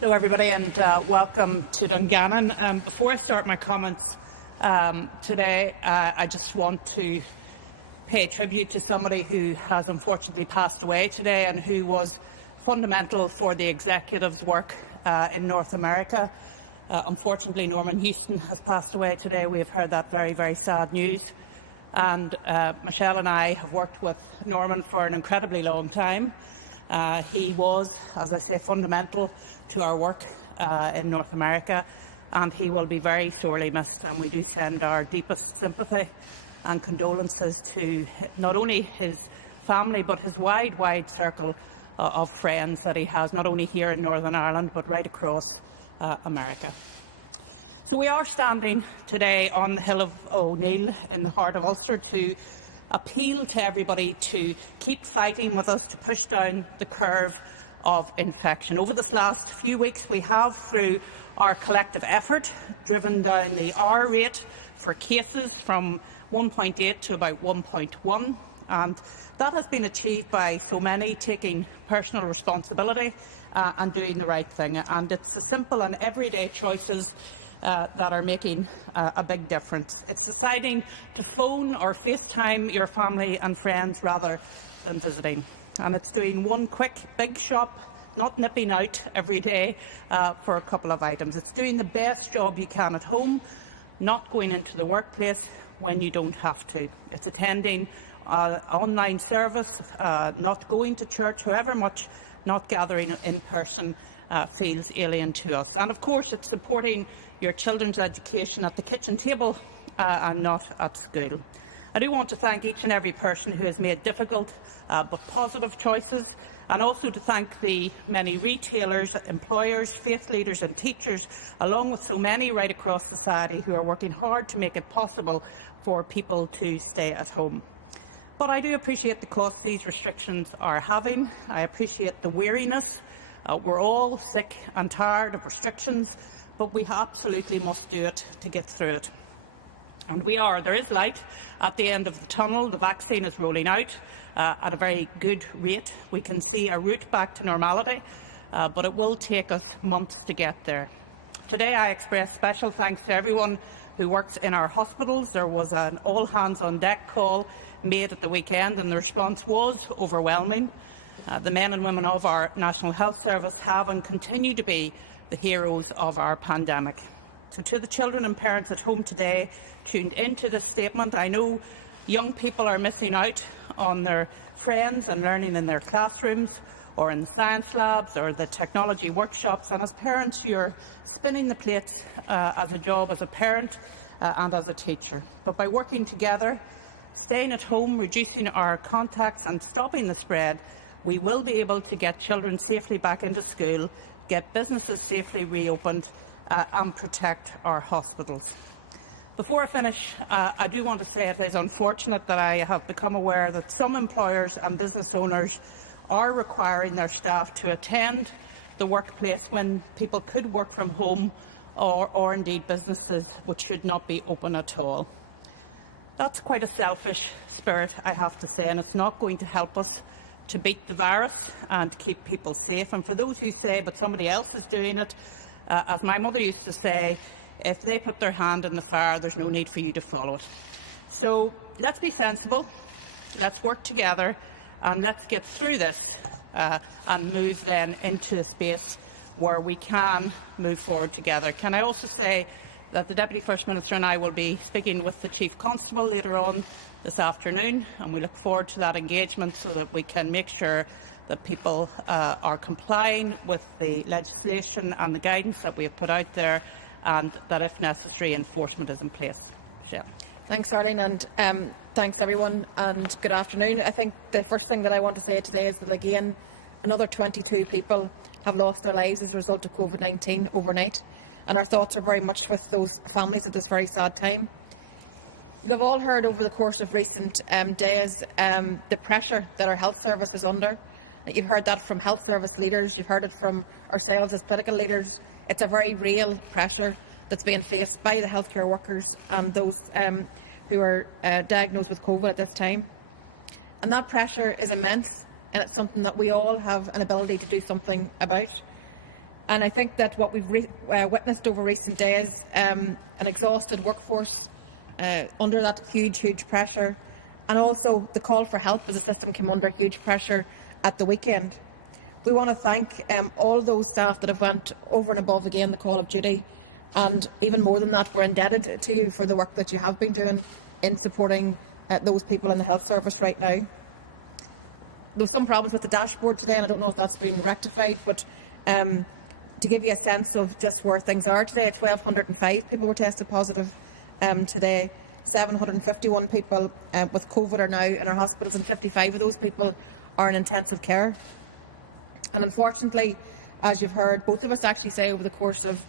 Hello everybody and welcome to Dungannon. Before I start my comments today, I just want to pay tribute to somebody who has unfortunately passed away today and who was fundamental for the executive's work in North America. Unfortunately, Norman Houston has passed away today. We have heard that very, very sad news. And Michelle and I have worked with Norman for an incredibly long time. He was, as I say, fundamental to our work in North America, and he will be very sorely missed, and we do send our deepest sympathy and condolences to not only his family but his wide circle of friends that he has, not only here in Northern Ireland but right across America. So we are standing today on the Hill of O'Neill in the heart of Ulster to appeal to everybody to keep fighting with us to push down the curve of infection. Over this last few weeks, we have, through our collective effort, driven down the R rate for cases from 1.8 to about 1.1, and that has been achieved by so many taking personal responsibility and doing the right thing. And it's the simple and everyday choices that are making a big difference. It's deciding to phone or FaceTime your family and friends rather than visiting. And it's doing one quick big shop, not nipping out every day for a couple of items. It's doing the best job you can at home, not going into the workplace when you don't have to. It's attending online service, not going to church, however much not gathering in person feels alien to us. And of course, it's supporting your children's education at the kitchen table and not at school. I do want to thank each and every person who has made difficult but positive choices, and also to thank the many retailers, employers, faith leaders and teachers, along with so many right across society who are working hard to make it possible for people to stay at home. But I do appreciate the cost these restrictions are having. I appreciate the weariness. We're all sick and tired of restrictions, but we absolutely must do it to get through it. And we are. There is light at the end of the tunnel. The vaccine is rolling out at a very good rate. We can see a route back to normality, but it will take us months to get there. Today I express special thanks to everyone who works in our hospitals. There was an all-hands-on-deck call made at the weekend, and the response was overwhelming. The men and women of our National Health Service have and continue to be the heroes of our pandemic. So to the children and parents at home today tuned into this statement, I know young people are missing out on their friends and learning in their classrooms or in the science labs or the technology workshops, and as parents you're spinning the plates as a job as a parent and as a teacher. But by working together, staying at home, reducing our contacts and stopping the spread, we will be able to get children safely back into school, get businesses safely reopened and protect our hospitals. Before I finish, I do want to say it is unfortunate that I have become aware that some employers and business owners are requiring their staff to attend the workplace when people could work from home, or indeed businesses which should not be open at all. That's quite a selfish spirit, I have to say, and it's not going to help us to beat the virus and keep people safe. And for those who say, but somebody else is doing it, as my mother used to say, if they put their hand in the fire, there's no need for you to follow it. So let's be sensible, let's work together, and let's get through this and move then into a space where we can move forward together. Can I also say that the Deputy First Minister and I will be speaking with the Chief Constable later on this afternoon, and we look forward to that engagement so that we can make sure that people are complying with the legislation and the guidance that we have put out there, and that, if necessary, enforcement is in place. Michelle. Thanks, Arlene, and thanks everyone, and good afternoon. I think the first thing that I want to say today is that, again, another 22 people have lost their lives as a result of COVID-19 overnight, and our thoughts are very much with those families at this very sad time. We've all heard over the course of recent days the pressure that our health service is under. You've heard that from health service leaders, you've heard it from ourselves as political leaders. It's a very real pressure that's being faced by the healthcare workers and those who are diagnosed with COVID at this time. And that pressure is immense, and it's something that we all have an ability to do something about. And I think that what we've witnessed over recent days, an exhausted workforce under that huge pressure, and also the call for help as the system came under huge pressure at the weekend. We want to thank all those staff that have went over and above again the call of duty, and even more than that, we're indebted to you for the work that you have been doing in supporting those people in the health service right now. There was some problems with the dashboard today, and I don't know if that's been rectified, but to give you a sense of just where things are today, 1,205 people were tested positive today. 751 people with COVID are now in our hospitals, and 55 of those people are in intensive care. And unfortunately, as you've heard both of us actually say over the course of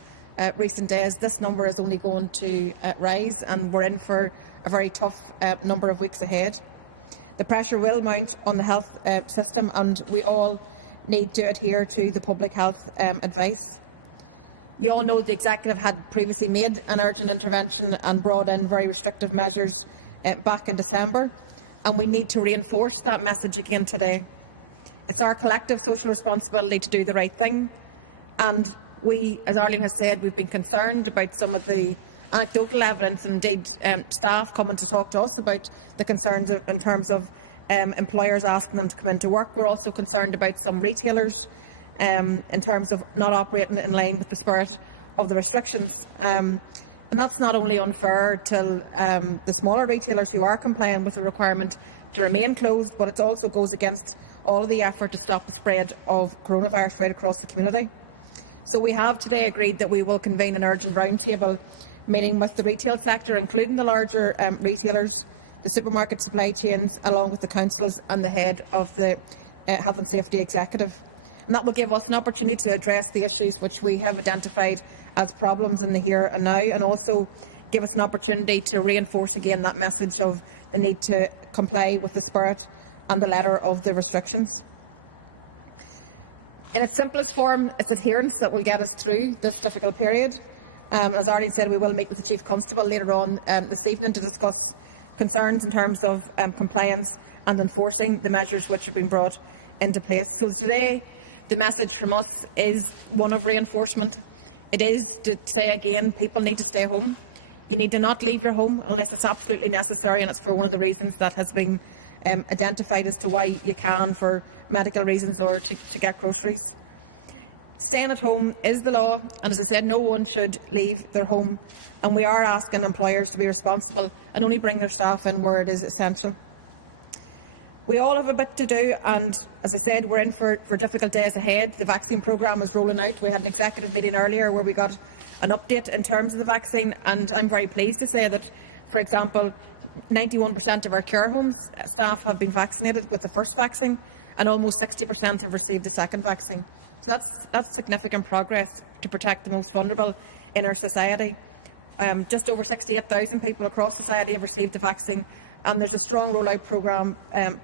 recent days, this number is only going to rise, and we're in for a very tough number of weeks ahead. The pressure will mount on the health system, and we all need to adhere to the public health advice. We all know the Executive had previously made an urgent intervention and brought in very restrictive measures back in December, and we need to reinforce that message again today. It's our collective social responsibility to do the right thing, and we, as Arlene has said, we've been concerned about some of the anecdotal evidence, and indeed staff coming to talk to us about the concerns in terms of employers asking them to come into work. We're also concerned about some retailers in terms of not operating in line with the spirit of the restrictions. And that's not only unfair to the smaller retailers who are complying with the requirement to remain closed, but it also goes against all of the effort to stop the spread of coronavirus right across the community. So we have today agreed that we will convene an urgent roundtable meeting with the retail sector, including the larger retailers, the supermarket supply chains, along with the councils and the head of the Health and Safety Executive. And that will give us an opportunity to address the issues which we have identified as problems in the here and now, and also give us an opportunity to reinforce again that message of the need to comply with the spirit and the letter of the restrictions. In its simplest form, it's adherence that will get us through this difficult period. As Arlene said, we will meet with the Chief Constable later on this evening to discuss concerns in terms of compliance and enforcing the measures which have been brought into place. So today, the message from us is one of reinforcement. It is to say again, people need to stay home. You need to not leave your home unless it's absolutely necessary, and it's for one of the reasons that has been identified as to why you can, for medical reasons or to get groceries. Staying at home is the law, and as I said, no one should leave their home, and we are asking employers to be responsible and only bring their staff in where it is essential. We all have a bit to do, and as I said, we're in for difficult days ahead. The vaccine programme is rolling out. We had an executive meeting earlier where we got an update in terms of the vaccine, and I'm very pleased to say that, for example, 91% of our care homes staff have been vaccinated with the first vaccine, and almost 60% have received the second vaccine. So that's significant progress to protect the most vulnerable in our society. Just over 68,000 people across society have received the vaccine, and there's a strong rollout programme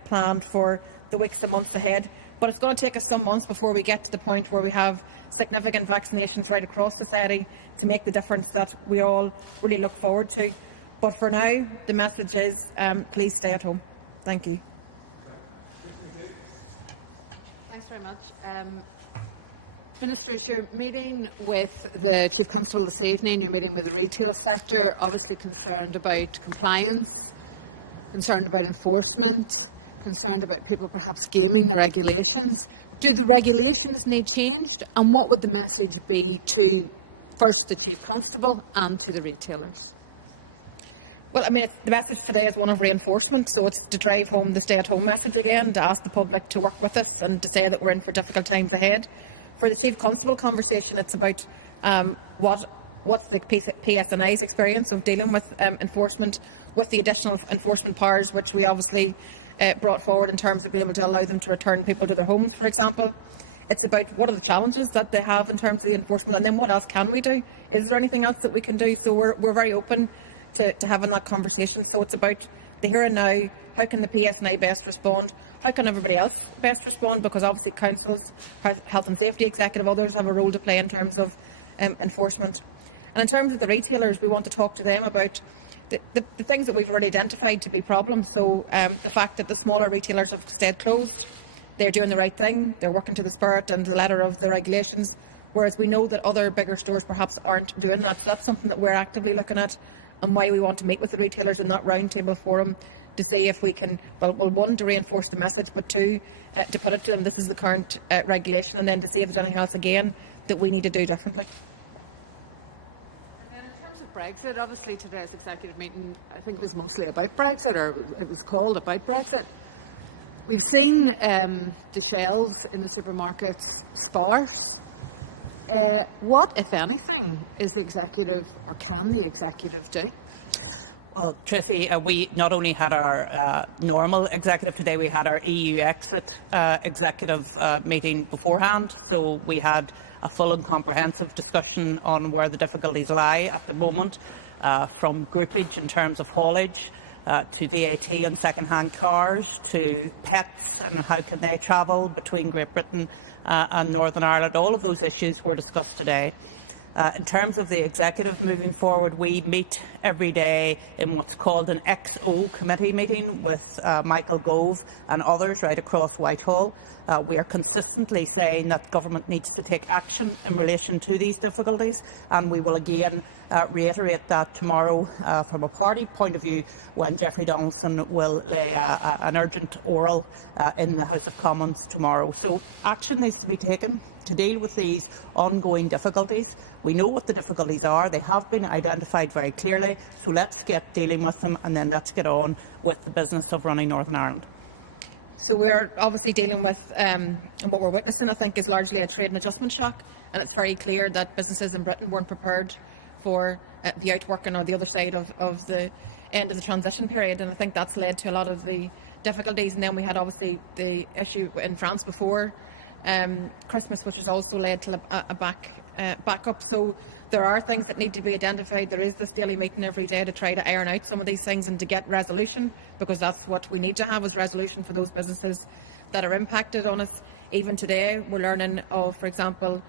planned for the weeks and months ahead. But it's going to take us some months before we get to the point where we have significant vaccinations right across society to make the difference that we all really look forward to. But for now, the message is please stay at home. Thank you. Thanks very much. Ministers, you're meeting with the Chief Constable this evening, you're meeting with the retail sector, obviously concerned about compliance, concerned about enforcement, concerned about people perhaps gaming the regulations. Do the regulations need changed, and what would the message be to first the Chief Constable and to the retailers? Well, I mean, the message today is one of reinforcement, so it's to drive home the stay-at-home message again, to ask the public to work with us and to say that we're in for difficult times ahead. For the Chief Constable conversation, it's about what's the PSNI's experience of dealing with enforcement, with the additional enforcement powers which we obviously brought forward in terms of being able to allow them to return people to their homes, for example. It's about what are the challenges that they have in terms of the enforcement, and then what else can we do? Is there anything else that we can do? So we're very open to having that conversation. So it's about the here and now. How can the PSNI best respond? How can everybody else best respond? Because obviously councils, Health and Safety Executive, others have a role to play in terms of enforcement. And in terms of the retailers, we want to talk to them about the things that we've already identified to be problems. So the fact that the smaller retailers have stayed closed, they're doing the right thing, they're working to the spirit and the letter of the regulations. whereas we know that other bigger stores perhaps aren't doing that. So that's something that we're actively looking at, and why we want to meet with the retailers in that roundtable forum to see if we can, well, one, to reinforce the message, but two, to put it to them, this is the current regulation, and then to see if there's anything else, again, that we need to do differently. And then in terms of Brexit, obviously today's executive meeting, I think, was mostly about Brexit, or it was called about Brexit. We've seen the shelves in the supermarkets sparse. What, if anything, is the executive, or can the executive do? Well, Tracy, we not only had our normal executive today, we had our EU exit executive meeting beforehand. So we had a full and comprehensive discussion on where the difficulties lie at the moment, from groupage in terms of haulage, to VAT on second-hand cars, to pets and how can they travel between Great Britain and Northern Ireland. All of those issues were discussed today. In terms of the executive moving forward, we meet every day in what's called an XO committee meeting with Michael Gove and others right across Whitehall. We are consistently saying that government needs to take action in relation to these difficulties, and we will again reiterate that tomorrow from a party point of view when Jeffrey Donaldson will lay an urgent oral in the House of Commons tomorrow. So action needs to be taken to deal with these ongoing difficulties. We know what the difficulties are. They have been identified very clearly. So let's get dealing with them, and then let's get on with the business of running Northern Ireland. So we're obviously dealing with, and what we're witnessing, I think, is largely a trade and adjustment shock. And it's very clear that businesses in Britain weren't prepared for the outworking or the other side of the end of the transition period. And I think that's led to a lot of the difficulties. And then we had obviously the issue in France before Christmas, which has also led to a backup. So there are things that need to be identified. There is this daily meeting every day to try to iron out some of these things and to get resolution, because that's what we need to have, is resolution for those businesses that are impacted on us. Even today, we're learning of, for example,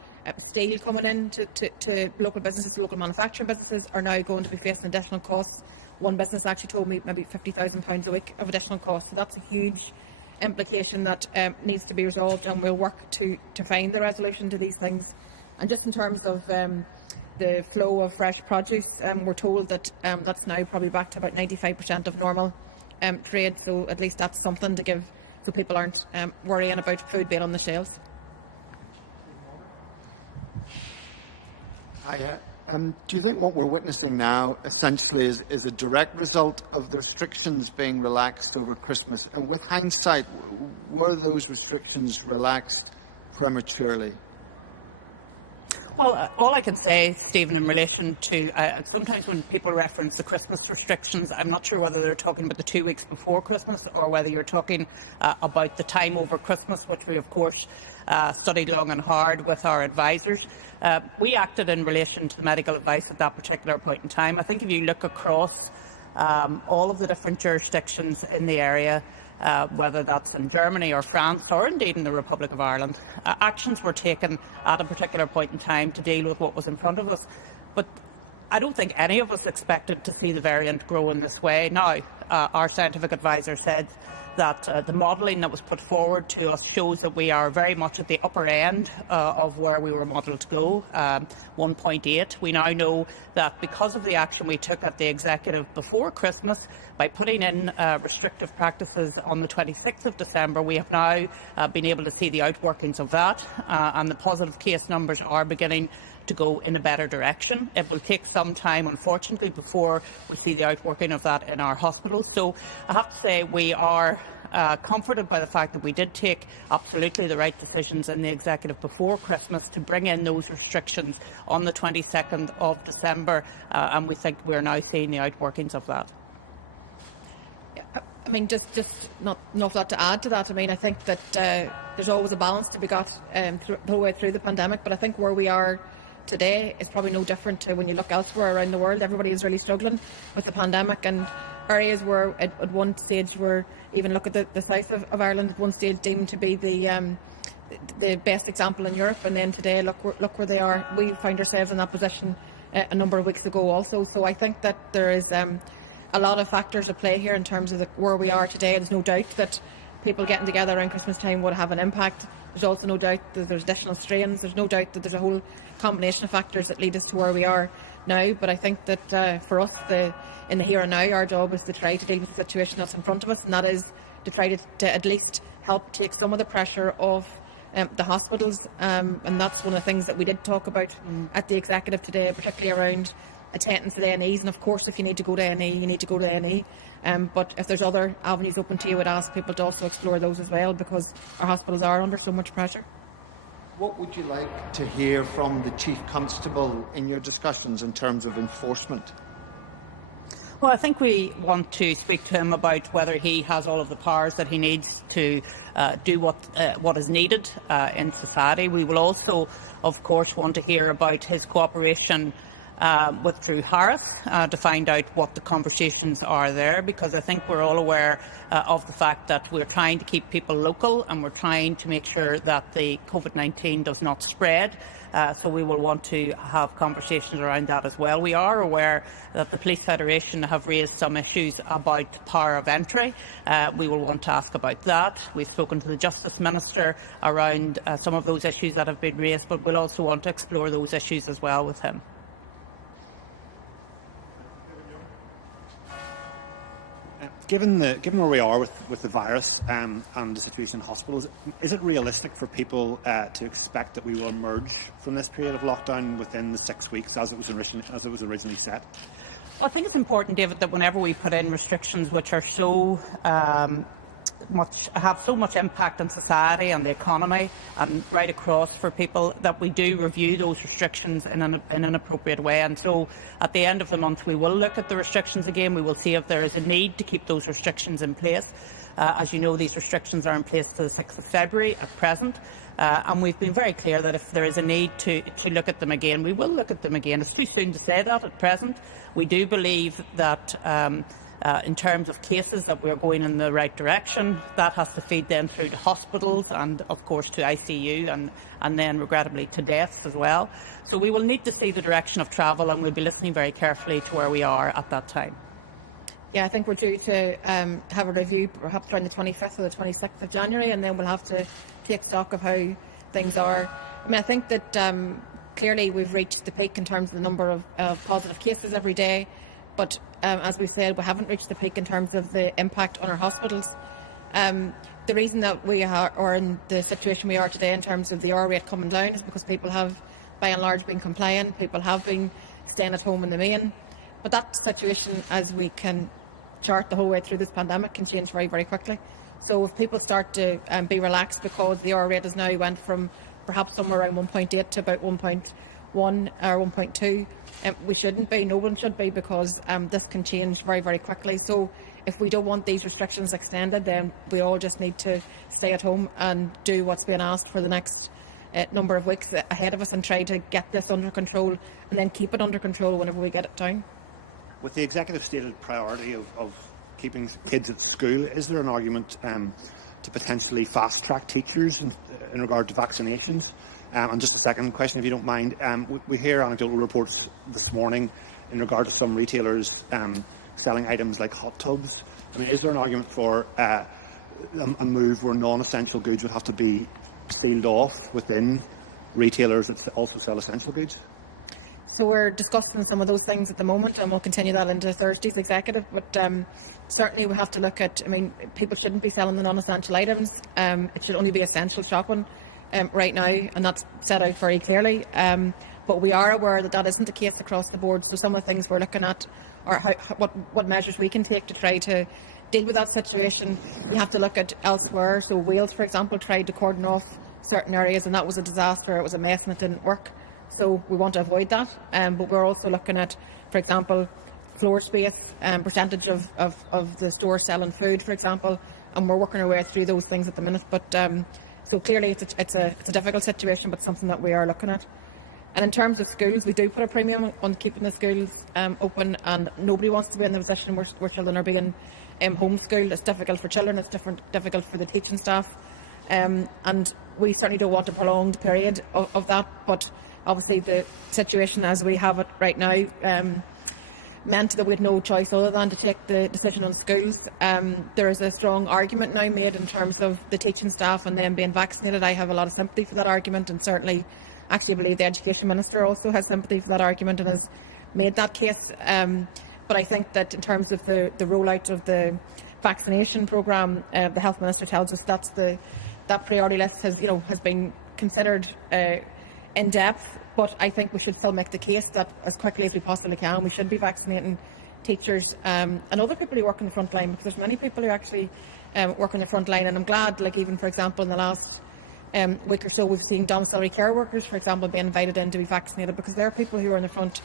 steel coming in to local businesses, local manufacturing businesses are now going to be facing additional costs. One business actually told me maybe £50,000 a week of additional costs. So that's a huge implication that needs to be resolved, and we'll work to find the resolution to these things. And just in terms of the flow of fresh produce, we're told that that's now probably back to about 95% of normal trade, so at least that's something to give, so people aren't worrying about food being on the shelves. Hi, do you think what we're witnessing now essentially is a direct result of the restrictions being relaxed over Christmas? And with hindsight, were those restrictions relaxed prematurely? Well, all I can say, Stephen, in relation to sometimes when people reference the Christmas restrictions, I'm not sure whether they're talking about the 2 weeks before Christmas or whether you're talking about the time over Christmas, which we, of course, studied long and hard with our advisors. We acted in relation to the medical advice at that particular point in time. I think if you look across all of the different jurisdictions in the area, whether that's in Germany or France or indeed in the Republic of Ireland, actions were taken at a particular point in time to deal with what was in front of us. But I don't think any of us expected to see the variant grow in this way. Now, our scientific advisor said that the modelling that was put forward to us shows that we are very much at the upper end of where we were modelled to go, 1.8. We now know that because of the action we took at the executive before Christmas, by putting in restrictive practices on the 26th of December, we have now been able to see the outworkings of that, and the positive case numbers are beginning to go in a better direction. It will take some time, unfortunately, before we see the outworking of that in our hospitals. So I have to say we are comforted by the fact that we did take absolutely the right decisions in the executive before Christmas to bring in those restrictions on the 22nd of December, and we think we're now seeing the outworkings of that. I mean, just not a lot to add to that. I mean, I think that there's always a balance to be got the whole way through the pandemic, but I think where we are today is probably no different to when you look elsewhere around the world. Everybody is really struggling with the pandemic, and areas where at one stage were, even look at the south of Ireland, at one stage deemed to be the best example in Europe, and then today look where they are. We found ourselves in that position a number of weeks ago also. So I think that there is a lot of factors at play here in terms of where we are today. There's no doubt that people getting together around Christmas time would have an impact. There's also no doubt that there's additional strains. There's no doubt that there's a whole combination of factors that lead us to where we are now. But I think that for us, in the here and now, our job is to try to deal with the situation that's in front of us, and that is to try to at least help take some of the pressure off the hospitals. And that's one of the things that we did talk about at the executive today, particularly around attendance at A&Es. And of course, if you need to go to A&E, you need to go to A&E. But if there's other avenues open to you, I'd ask people to also explore those as well, because our hospitals are under so much pressure. What would you like to hear from the Chief Constable in your discussions in terms of enforcement? Well, I think we want to speak to him about whether he has all of the powers that he needs to do what is needed in society. We will also, of course, want to hear about his cooperation with Drew Harris to find out what the conversations are there, because I think we're all aware of the fact that we're trying to keep people local and we're trying to make sure that the COVID-19 does not spread. So we will want to have conversations around that as well. We are aware that the Police Federation have raised some issues about power of entry. We will want to ask about that. We've spoken to the Justice Minister around some of those issues that have been raised, but we'll also want to explore those issues as well with him. Given where we are with the virus and the situation in hospitals, is it realistic for people to expect that we will emerge from this period of lockdown within the 6 weeks as it was originally set? Well, I think it's important, David, that whenever we put in restrictions which are so have so much impact on society and the economy and right across for people, that we do review those restrictions in an appropriate way. And so at the end of the month we will look at the restrictions again. We will see if there is a need to keep those restrictions in place. As you know, these restrictions are in place to the 6th of February at present. And we've been very clear that if there is a need to look at them again, we will look at them again. It's too soon to say that at present. We do believe that in terms of cases that we're going in the right direction. That has to feed then through to hospitals and of course to ICU and then regrettably to deaths as well. So we will need to see the direction of travel, and we'll be listening very carefully to where we are at that time. Yeah, I think we're due to have a review perhaps around the 25th or the 26th of January, and then we'll have to take stock of how things are. I mean, I think that clearly we've reached the peak in terms of the number of positive cases every day, but as we said, we haven't reached the peak in terms of the impact on our hospitals. The reason that we are in the situation we are today in terms of the R rate coming down is because people have, by and large, been compliant. People have been staying at home in the main. But that situation, as we can chart the whole way through this pandemic, can change very, very quickly. So if people start to be relaxed because the R rate has now went from perhaps somewhere around 1.8 to about 1.1 or 1.2, we shouldn't be. No one should be, because this can change very, very quickly. So if we don't want these restrictions extended, then we all just need to stay at home and do what's being asked for the next number of weeks ahead of us and try to get this under control and then keep it under control whenever we get it down. With the executive stated priority of keeping kids at school, is there an argument to potentially fast-track teachers in regard to vaccinations? And just a second question, if you don't mind. We hear anecdotal reports this morning in regard to some retailers selling items like hot tubs. I mean, is there an argument for a move where non-essential goods would have to be sealed off within retailers that also sell essential goods? So we're discussing some of those things at the moment, and we'll continue that into Thursday's executive. But certainly we have to look at, I mean, people shouldn't be selling the non-essential items. It should only be essential shopping right now, and that's set out very clearly. But we are aware that that isn't the case across the board. So some of the things we're looking at are what measures we can take to try to deal with that situation. We have to look at elsewhere. So Wales, for example, tried to cordon off certain areas, and that was a disaster. It was a mess and it didn't work. So we want to avoid that. But we're also looking at, for example, floor space, percentage of the store selling food, for example, and we're working our way through those things at the minute. But so clearly it's a difficult situation, but something that we are looking at. And in terms of schools, we do put a premium on keeping the schools open, and nobody wants to be in the position where children are being homeschooled. It's difficult for children, it's difficult for the teaching staff, and we certainly don't want a prolonged period of that. But obviously the situation as we have it right now meant that we had no choice other than to take the decision on schools. There is a strong argument now made in terms of the teaching staff and them being vaccinated. I have a lot of sympathy for that argument, and certainly actually believe the Education Minister also has sympathy for that argument and has made that case. But I think that in terms of the rollout of the vaccination programme, the Health Minister tells us that priority list has been considered in depth. But I think we should still make the case that as quickly as we possibly can, we should be vaccinating teachers and other people who work in the front line, because there's many people who actually work on the front line. And I'm glad, like even for example in the last week or so, we've seen domiciliary care workers, for example, being invited in to be vaccinated, because there are people who are in the front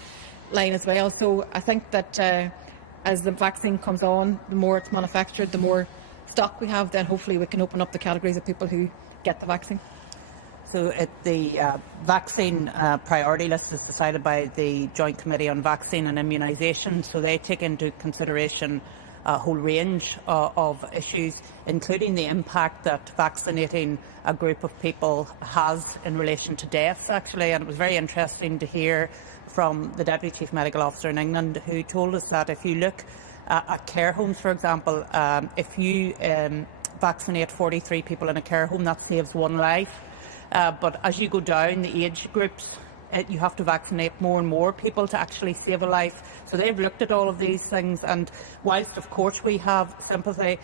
line as well. So I think that as the vaccine comes on, the more it's manufactured, the more stock we have, then hopefully we can open up the categories of people who get the vaccine. So the vaccine priority list is decided by the Joint Committee on Vaccine and Immunisation, so they take into consideration a whole range of issues, including the impact that vaccinating a group of people has in relation to deaths, actually. And it was very interesting to hear from the Deputy Chief Medical Officer in England, who told us that if you look at care homes, for example, if you vaccinate 43 people in a care home, that saves one life. But as you go down the age groups, you have to vaccinate more and more people to actually save a life. So they've looked at all of these things, and whilst of course we have sympathy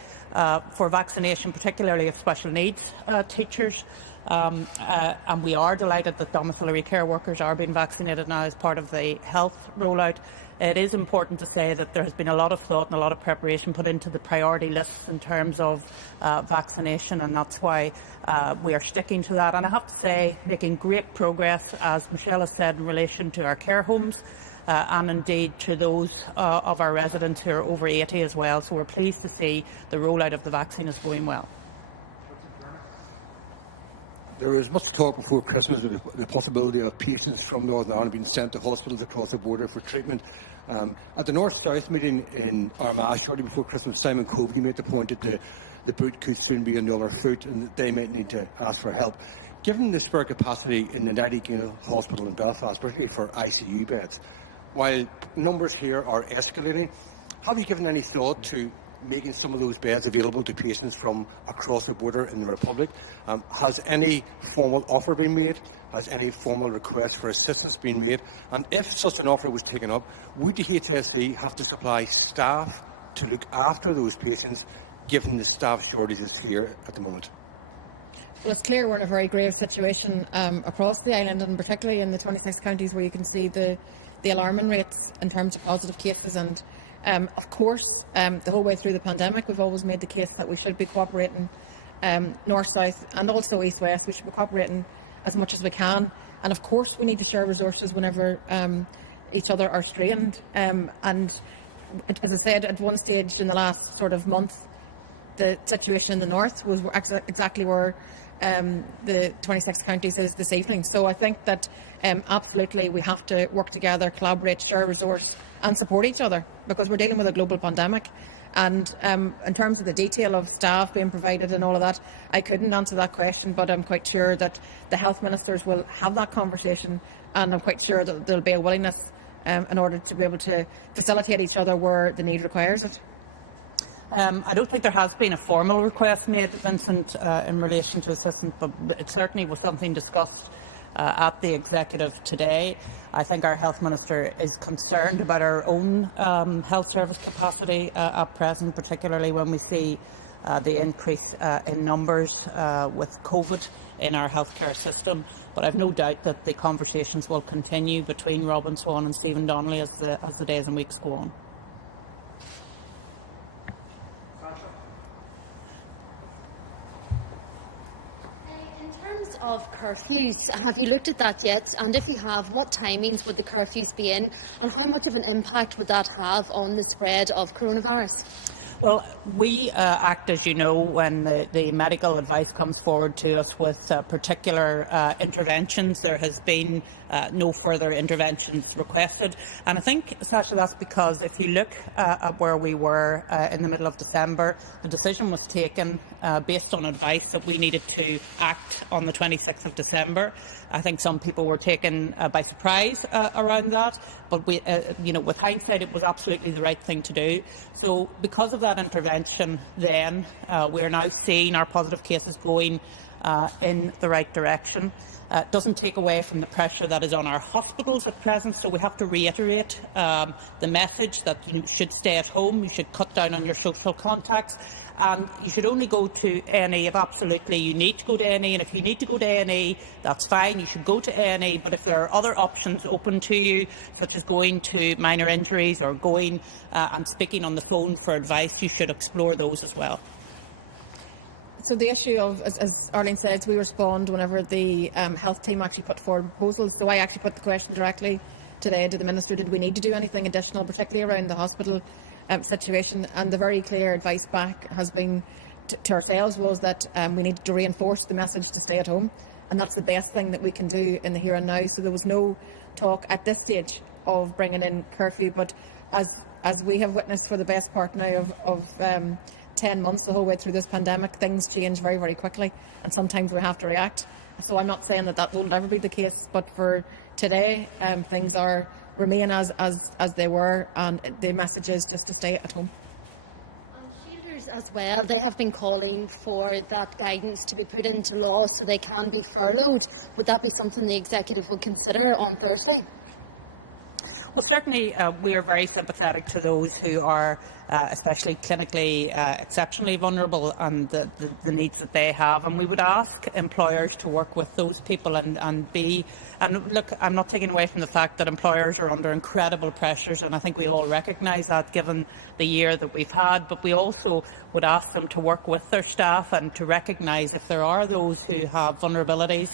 for vaccination, particularly of special needs teachers, and we are delighted that domiciliary care workers are being vaccinated now as part of the health rollout, it is important to say that there has been a lot of thought and a lot of preparation put into the priority lists in terms of vaccination, and that's why we are sticking to that. And I have to say, making great progress, as Michelle has said, in relation to our care homes and indeed to those of our residents who are over 80 as well. So we're pleased to see the rollout of the vaccine is going well. There was much talk before Christmas of the possibility of patients from Northern Ireland being sent to hospitals across the border for treatment. At the North-South meeting in Armagh shortly before Christmas, Simon Coveney made the point that the boot could soon be on the other foot and that they might need to ask for help. Given the spare capacity in the Nightingale Hospital in Belfast, particularly for ICU beds, while numbers here are escalating, have you given any thought to making some of those beds available to patients from across the border in the Republic? Has any formal offer been made? Has any formal request for assistance been made? And if such an offer was taken up, would the HSE have to supply staff to look after those patients, given the staff shortages here at the moment? Well, it's clear we're in a very grave situation across the island, and particularly in the 26 counties where you can see the alarming rates in terms of positive cases. And of course, the whole way through the pandemic, we've always made the case that we should be cooperating north-south and also east-west. We should be cooperating as much as we can. And of course, we need to share resources whenever each other are strained. And as I said, at one stage in the last sort of month, the situation in the north was exactly where the 26 counties is this evening. So I think that absolutely we have to work together, collaborate, share resource and support each other, because we're dealing with a global pandemic. And in terms of the detail of staff being provided and all of that, I couldn't answer that question, but I'm quite sure that the health ministers will have that conversation, and I'm quite sure that there'll be a willingness in order to be able to facilitate each other where the need requires it. I don't think there has been a formal request made, Vincent, in relation to assistance, but it certainly was something discussed at the Executive today. I think our Health Minister is concerned about our own health service capacity at present, particularly when we see the increase in numbers with COVID in our healthcare system. But I have no doubt that the conversations will continue between Robin Swan and Stephen Donnelly as the days and weeks go on. Of curfews, have you looked at that yet? And if you have, what timings would the curfews be in, and how much of an impact would that have on the spread of coronavirus? Well, we act, as you know, when the medical advice comes forward to us with particular interventions. There has been no further interventions requested. And I think, Sacha, that's because if you look at where we were in the middle of December, a decision was taken based on advice that we needed to act on the 26th of December. I think some people were taken by surprise around that, but we, with hindsight, it was absolutely the right thing to do. So because of that intervention then, we are now seeing our positive cases going in the right direction. It doesn't take away from the pressure that is on our hospitals at present, so we have to reiterate the message that you should stay at home, you should cut down on your social contacts, and you should only go to A&E if absolutely you need to go to A&E, and if you need to go to A&E, that's fine, you should go to A&E, but if there are other options open to you, such as going to minor injuries or going and speaking on the phone for advice, you should explore those as well. So the issue of, as Arlene says, we respond whenever the health team actually put forward proposals. So I actually put the question directly today to the Minister, did we need to do anything additional, particularly around the hospital situation? And the very clear advice back has been to ourselves was that we needed to reinforce the message to stay at home, and that's the best thing that we can do in the here and now. So there was no talk at this stage of bringing in curfew, but as we have witnessed for the best part now of 10 months, the whole way through this pandemic, things change very, very quickly, and sometimes we have to react. So I'm not saying that won't ever be the case, but for today, things remain as they were, and the message is just to stay at home. Shielders as well, they have been calling for that guidance to be put into law so they can be furloughed. Would that be something the Executive would consider on Thursday? Well, certainly we are very sympathetic to those who are especially clinically exceptionally vulnerable and the needs that they have, and we would ask employers to work with those people and look, I'm not taking away from the fact that employers are under incredible pressures, and I think we all recognise that given the year that we've had, but we also would ask them to work with their staff and to recognise if there are those who have vulnerabilities,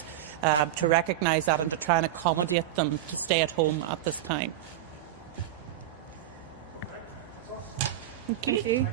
to recognise that and to try and accommodate them to stay at home at this time. Thank you.